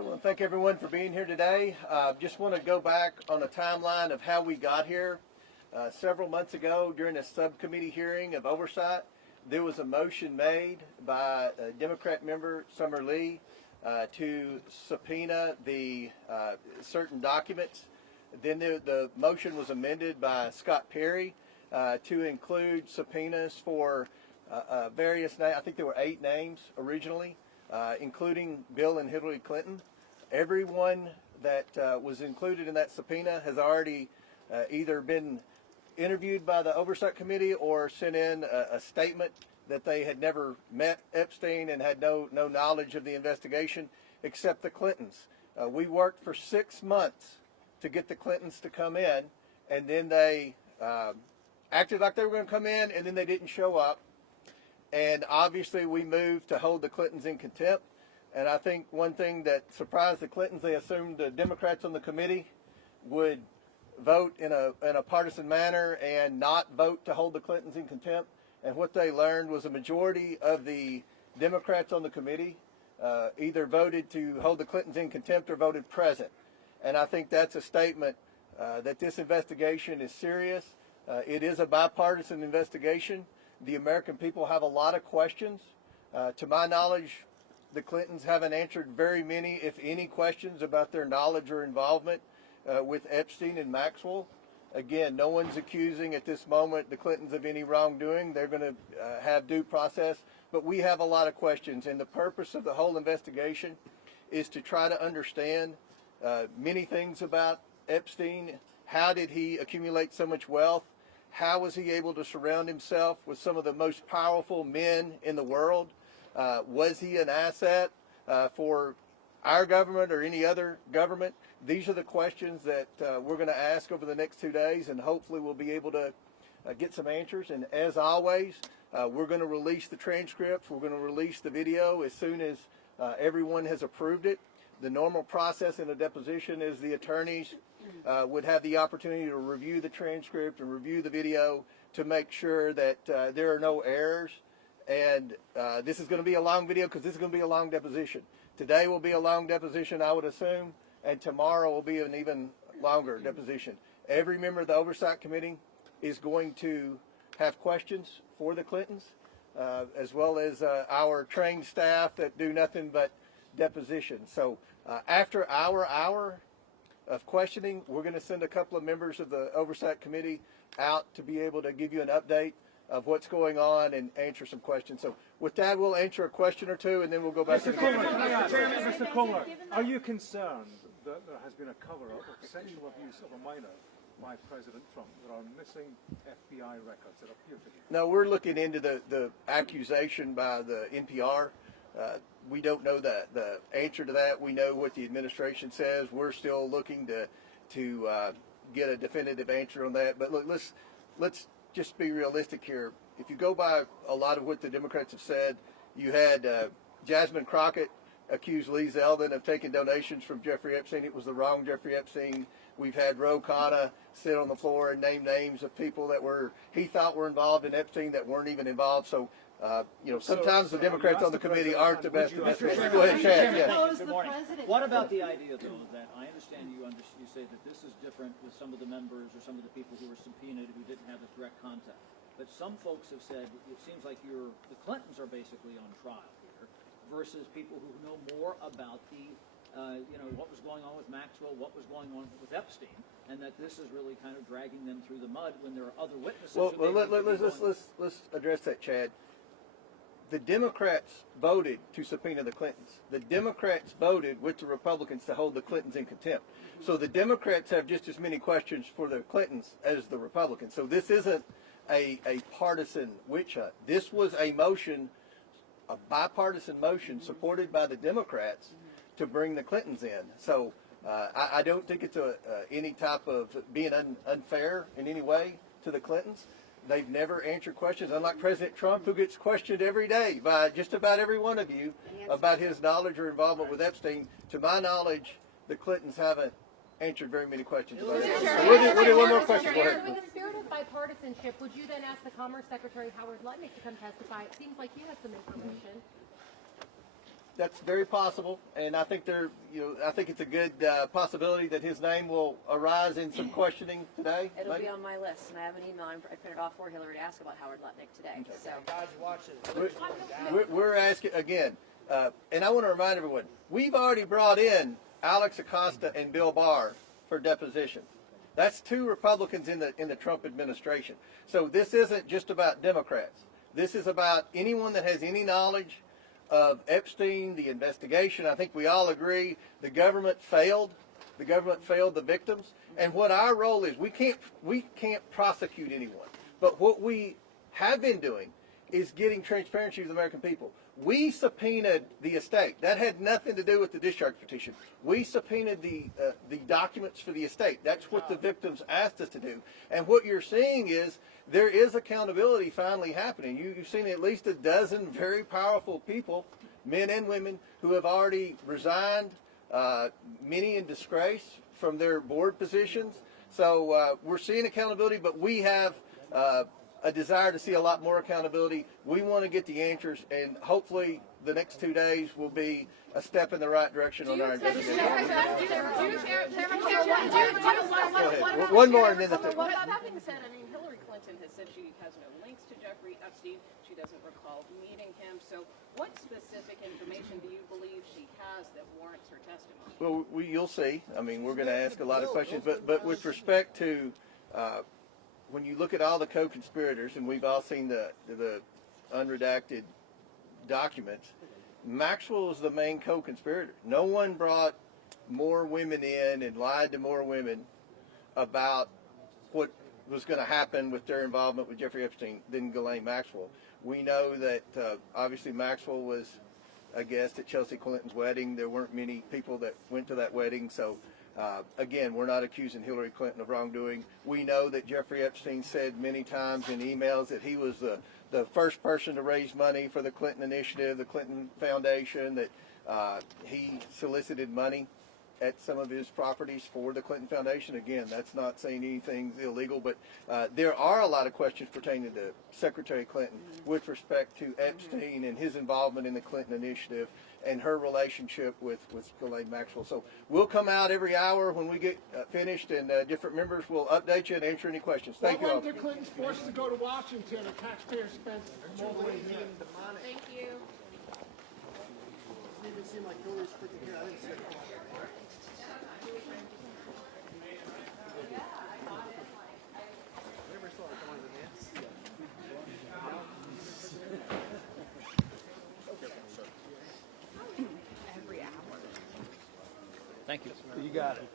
right, well, thank everyone for being here today. Just want to go back on a timeline of how we got here. Several months ago, during a subcommittee hearing of oversight, there was a motion made by Democrat member Summer Lee to subpoena the certain documents. Then the motion was amended by Scott Perry to include subpoenas for various names. I think there were 8 names originally, including Bill and Hillary Clinton. Everyone that was included in that subpoena has already either been interviewed by the Oversight Committee or sent in a statement that they had never met Epstein and had no knowledge of the investigation, except the Clintons. We worked for 6 months to get the Clintons to come in, and then they acted like they were going to come in, and then they didn't show up. And obviously we moved to hold the Clintons in contempt. And I think one thing that surprised the Clintons, they assumed the Democrats on the committee would vote in a partisan manner and not vote to hold the Clintons in contempt. And what they learned was a majority of the Democrats on the committee either voted to hold the Clintons in contempt or voted present. And I think that's a statement that this investigation is serious. It is a bipartisan investigation. The American people have a lot of questions. To my knowledge, the Clintons haven't answered very many, if any, questions about their knowledge or involvement with Epstein and Maxwell. Again, no one's accusing at this moment the Clintons of any wrongdoing. They're going to have due process. But we have a lot of questions, and the purpose of the whole investigation is to try to understand many things about Epstein. How did he accumulate so much wealth? How was he able to surround himself with some of the most powerful men in the world? Was he an asset for our government or any other government? These are the questions that we're going to ask over the next 2 days, and hopefully we'll be able to get some answers. And as always, we're going to release the transcripts. We're going to release the video as soon as everyone has approved it. The normal process in a deposition is the attorneys would have the opportunity to review the transcript and review the video to make sure that there are no errors. And this is going to be a long video because this is going to be a long deposition. Today will be a long deposition, I would assume, and tomorrow will be an even longer deposition. Every member of the Oversight Committee is going to have questions for the Clintons, as well as our trained staff that do nothing but depositions. So after our hour of questioning, we're going to send a couple of members of the Oversight Committee out to be able to give you an update of what's going on and answer some questions. So with that, we'll answer a question or two, and then we'll go back to the Mr. Kohler, are you concerned that there has been a cover-up of sexual abuse of a minor by President Trump? There are missing FBI records that appear to be. No, we're looking into the accusation by the NPR. We don't know the answer to that. We know what the administration says. We're still looking to get a definitive answer on that. But look, let's just be realistic here. If you go by a lot of what the Democrats have said, you had Jasmine Crockett accused Lee Zeldin of taking donations from Jeffrey Epstein. It was the wrong Jeffrey Epstein. We've had Ro Khanna sit on the floor and name names of people that he thought were involved in Epstein that weren't even involved. So, sometimes the Democrats on the committee aren't the best investigators. Go ahead, Chad. Yeah. Good morning. What about the idea, though, that I understand you say that this is different with some of the members or some of the people who were subpoenaed who didn't have a direct contact. But some folks have said it seems like the Clintons are basically on trial here versus people who know more about the, what was going on with Maxwell, what was going on with Epstein, and that this is really kind of dragging them through the mud when there are other witnesses. Well, let's address that, Chad. The Democrats voted to subpoena the Clintons. The Democrats voted with the Republicans to hold the Clintons in contempt. So the Democrats have just as many questions for the Clintons as the Republicans. So this isn't a partisan witch hunt. This was a motion, a bipartisan motion supported by the Democrats to bring the Clintons in. So I don't think it's any type of being unfair in any way to the Clintons. They've never answered questions, unlike President Trump, who gets questioned every day by just about every one of you about his knowledge or involvement with Epstein. To my knowledge, the Clintons haven't answered very many questions about it. So we'll do one more question. Go ahead. In the spirit of bipartisanship, would you then ask the Commerce Secretary, Howard Lutnick, to come testify? It seems like he has some information. that's very possible, and I think I think it's a good possibility that his name will arise in some questioning today. It'll maybe? be on my list, and I have an email I printed off for Hillary to ask about Howard Lutnick today. So We're asking again, and I want to remind everyone, we've already brought in Alex Acosta and Bill Barr for deposition. That's 2 Republicans in the Trump administration. So this isn't just about Democrats. This is about anyone that has any knowledge of Epstein, the investigation. I think we all agree the government failed. The government failed the victims. And what our role is, we can't prosecute anyone. But what we have been doing is getting transparency to the American people. We subpoenaed the estate. That had nothing to do with the discharge petition. We subpoenaed the documents for the estate. That's what the victims asked us to do. And what you're seeing is there is accountability finally happening. You've seen at least a dozen very powerful people, men and women, who have already resigned, many in disgrace from their board positions. So we're seeing accountability, but we have a desire to see a lot more accountability. We want to get the answers, and hopefully the next 2 days will be a step in the right direction on our investigation. One more, and then That being said, I mean, Hillary Clinton has said she has no links to Jeffrey Epstein. She doesn't recall meeting him. So what specific information do you believe she has that warrants her testimony? Well, you'll see. I mean, we're going to ask a lot of questions, but with respect to when you look at all the co-conspirators, and we've all seen the unredacted documents, Maxwell is the main co-conspirator. No one brought more women in and lied to more women about what was going to happen with their involvement with Jeffrey Epstein than Ghislaine Maxwell. We know that obviously Maxwell was a guest at Chelsea Clinton's wedding. There weren't many people that went to that wedding, so again, we're not accusing Hillary Clinton of wrongdoing. We know that Jeffrey Epstein said many times in emails that he was the first person to raise money for the Clinton Initiative, the Clinton Foundation, that he solicited money at some of his properties for the Clinton Foundation. Again, that's not saying anything illegal, but there are a lot of questions pertaining to Secretary Clinton with respect to Epstein and his involvement in the Clinton Initiative and her relationship with Ghislaine Maxwell. So we'll come out every hour when we get finished, and different members will update you and answer any questions. Thank you all. When the Clintons forced to go to Washington, and taxpayers spent more money here. Thank you. It didn't seem like Hillary's quick to get out of here. Thank you. You got it.